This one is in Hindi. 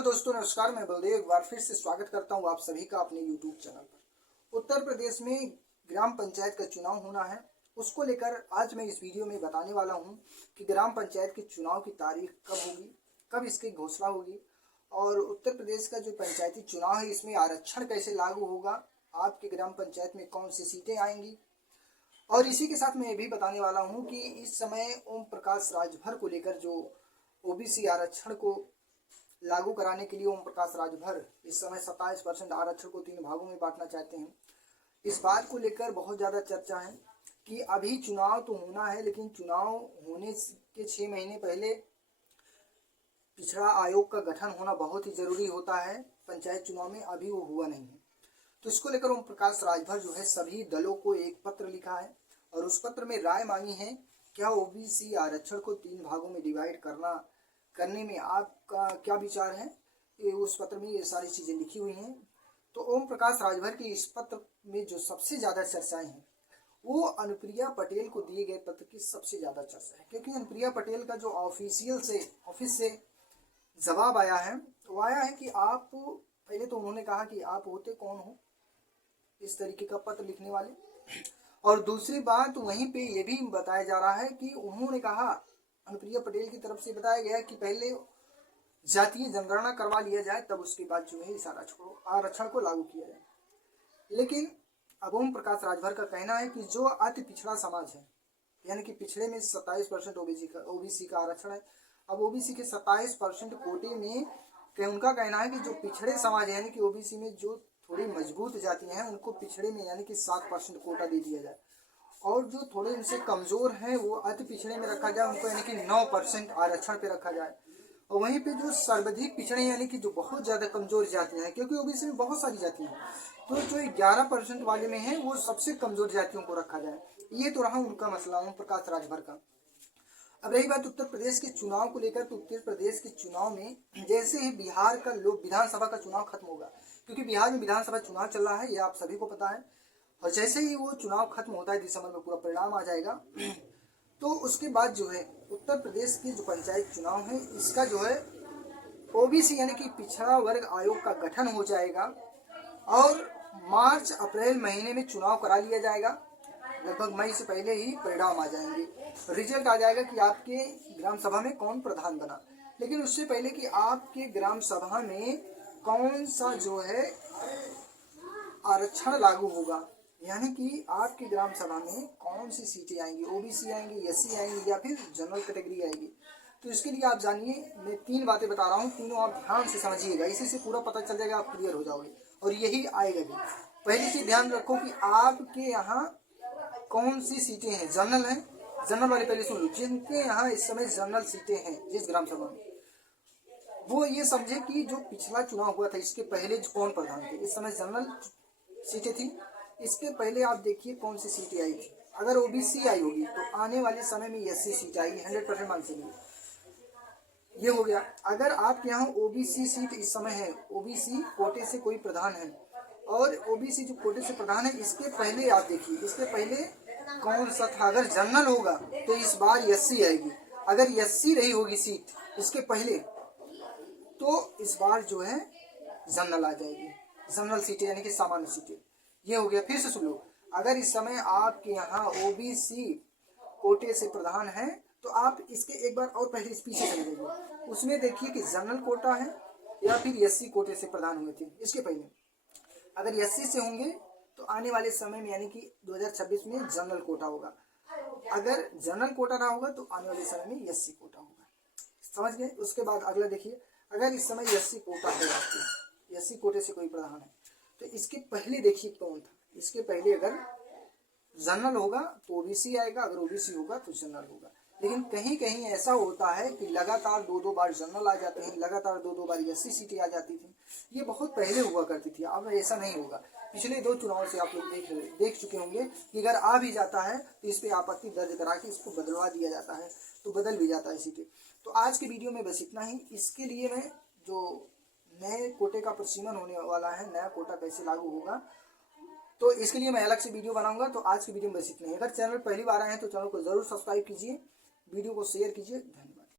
हेलो दोस्तों, नमस्कार। मैं बलदेव एक बार फिर से स्वागत करता हूं आप सभी का अपने यूट्यूब चैनल पर। उत्तर प्रदेश में ग्राम पंचायत का चुनाव होना है, उसको लेकर आज मैं इस वीडियो में बताने वाला हूं कि ग्राम पंचायत के चुनाव की तारीख कब होगी, कब इसकी घोषणा होगी और उत्तर प्रदेश का जो पंचायती चुनाव है इसमें आरक्षण कैसे लागू होगा, आपके ग्राम पंचायत में कौन सी सीटें आएंगी। और इसी के साथ मैं ये भी बताने वाला हूँ कि इस समय ओम प्रकाश राजभर को लेकर जो ओबीसी आरक्षण को लागू कराने के लिए ओम प्रकाश राजभर इस समय 27% आरक्षण को 3 भागों में बांटना चाहते हैं। इस बात को लेकर बहुत ज़्यादा चर्चा है कि अभी चुनाव तो होना है, लेकिन चुनाव होने के 6 महीने पहले पिछड़ा आयोग का गठन होना बहुत ही जरूरी होता है। पंचायत चुनाव में अभी वो हुआ नहीं है, तो इसको लेकर ओम प्रकाश राजभर जो है सभी दलों को एक पत्र लिखा है और उस पत्र में राय मांगी है क्या ओबीसी आरक्षण को 3 भागों में डिवाइड करने में आपका क्या विचार है। ये उस पत्र में ये सारी चीज़ें लिखी हुई हैं। तो ओम प्रकाश राजभर के इस पत्र में जो सबसे ज़्यादा चर्चाएं हैं वो अनुप्रिया पटेल को दिए गए पत्र की सबसे ज़्यादा चर्चा है, क्योंकि अनुप्रिया पटेल का जो ऑफिस से जवाब आया है वो आया है कि आप, पहले तो उन्होंने कहा कि आप होते कौन हो इस तरीके का पत्र लिखने वाले, और दूसरी बात वहीं पे ये भी बताया जा रहा है कि उन्होंने कहा, अनुप्रिया पटेल की तरफ से बताया गया कि पहले जातीय जनगणना करवा लिया जाए तब उसके बाद जो है इस आरक्षण को लागू किया जाए। लेकिन अब ओम प्रकाश राजभर का कहना है कि जो अति पिछड़ा समाज है, यानी कि पिछड़े में 27% ओबीसी का आरक्षण है। अब ओबीसी के 27% कोटे में उनका कहना है कि जो पिछड़े समाज है यानी कि ओबीसी में जो थोड़ी मजबूत जातियां हैं उनको पिछड़े में यानी कि 7% कोटा दे दिया जाए, और जो थोड़े उनसे कमज़ोर हैं वो अति पिछड़े में रखा जाए, उनको यानी कि 9% आरक्षण पे रखा जाए। और वहीं पे जो सर्वाधिक पिछड़े यानी कि जो बहुत ज़्यादा कमज़ोर जातियां हैं, क्योंकि ओबीसी में बहुत सारी जातियां हैं, तो जो 11% वाले में है वो सबसे कमज़ोर जातियों को रखा जाए। ये तो रहा उनका मसला ओम प्रकाश राजभर का। अब रही बात उत्तर प्रदेश के चुनाव को लेकर, तो उत्तर प्रदेश के चुनाव में जैसे ही बिहार का विधानसभा का चुनाव खत्म होगा, क्योंकि बिहार में विधानसभा चुनाव चल रहा है, ये आप सभी को पता है, और जैसे ही वो चुनाव खत्म होता है दिसंबर में पूरा परिणाम आ जाएगा, तो उसके बाद जो है उत्तर प्रदेश की जो पंचायत चुनाव है इसका जो है ओबीसी यानी कि पिछड़ा वर्ग आयोग का गठन हो जाएगा और मार्च अप्रैल महीने में चुनाव करा लिया जाएगा। लगभग मई से पहले ही परिणाम आ जाएंगे, रिजल्ट आ जाएगा कि आपके ग्राम सभा में कौन प्रधान बना। लेकिन उससे पहले कि आपके ग्राम सभा में कौन सा जो है आरक्षण लागू होगा, यानी कि आपकी ग्राम सभा में कौन सी सीटें आएंगी, ओबीसी आएंगी, एससी आएंगी या फिर जनरल कैटेगरी आएगी। तो इसके लिए आप जानिए, मैं 3 बातें बता रहा हूँ, तीनों आप ध्यान से समझिएगा, इसी से पूरा पता चल जाएगा, आप क्लियर हो जाओगे और यही आएगा भी। पहली चीज़ ध्यान रखो कि आपके यहाँ कौन सी सीटें हैं, जनरल हैं, जनरल वाले पहले सुन लो, जिनके यहाँ इस समय जनरल सीटें हैं जिस ग्राम सभा में, वो ये समझे कि जो पिछला चुनाव हुआ था इसके पहले कौन प्रधान थे, इस समय जनरल सीटें थी। इसके पहले आप देखिए कौन सी सीटें आई थी। अगर ओबीसी आई होगी तो आने वाले समय में एससी सीट आएगी, 100% मान चलिए, ये हो गया। अगर आपके यहाँ ओबीसी सीट इस समय है, ओबीसी कोटे से कोई प्रधान है, और ओबीसी जो कोटे से प्रधान है इसके पहले आप देखिए, इसके पहले कौन सा था। अगर जनरल होगा तो इस बार एससी आएगी, अगर एससी रही होगी सीट इसके पहले तो इस बार जो है जनरल आ जाएगी, जनरल सीटें यानी कि सामान्य सीटें। ये हो गया। फिर से सुन लो, अगर इस समय आपके यहाँ ओबीसी कोटे से प्रधान है तो आप इसके एक बार और पहले इस पीछे चले जाइए, उसमें देखिए कि जनरल कोटा है या फिर एससी कोटे से प्रधान हुए थे। इसके पहले अगर एससी से होंगे तो आने वाले समय में यानी कि 2026 में जनरल कोटा होगा, अगर जनरल कोटा ना होगा तो आने वाले समय में एससी कोटा होगा। समझ गए। उसके बाद अगला देखिए, अगर इस समय एससी कोटा है, आपके एससी कोटे से कोई प्रधान है तो इसके पहले देखिए कौन था। इसके पहले अगर जनरल होगा तो ओबीसी आएगा, अगर ओबीसी होगा तो जनरल होगा। लेकिन कहीं कहीं ऐसा होता है कि लगातार 2-2 बार जनरल आ जाते हैं, लगातार 2-2 बार एससी सीटें आ जाती थी। ये बहुत पहले हुआ करती थी, अब ऐसा नहीं होगा। पिछले 2 चुनाव से आप लोग देख चुके होंगे कि अगर आ भी जाता है तो इस पर आपत्ति दर्ज करा के इसको बदलवा दिया जाता है, तो बदल भी जाता है सीटें। तो आज के वीडियो में बस इतना ही। इसके लिए मैं जो नए कोटे का प्रसीमन होने वाला है, नया कोटा कैसे लागू होगा, तो इसके लिए मैं अलग से वीडियो बनाऊंगा। तो आज की वीडियो में बस इतना ही। अगर चैनल पहली बार आए हैं तो चैनल को जरूर सब्सक्राइब कीजिए, वीडियो को शेयर कीजिए। धन्यवाद।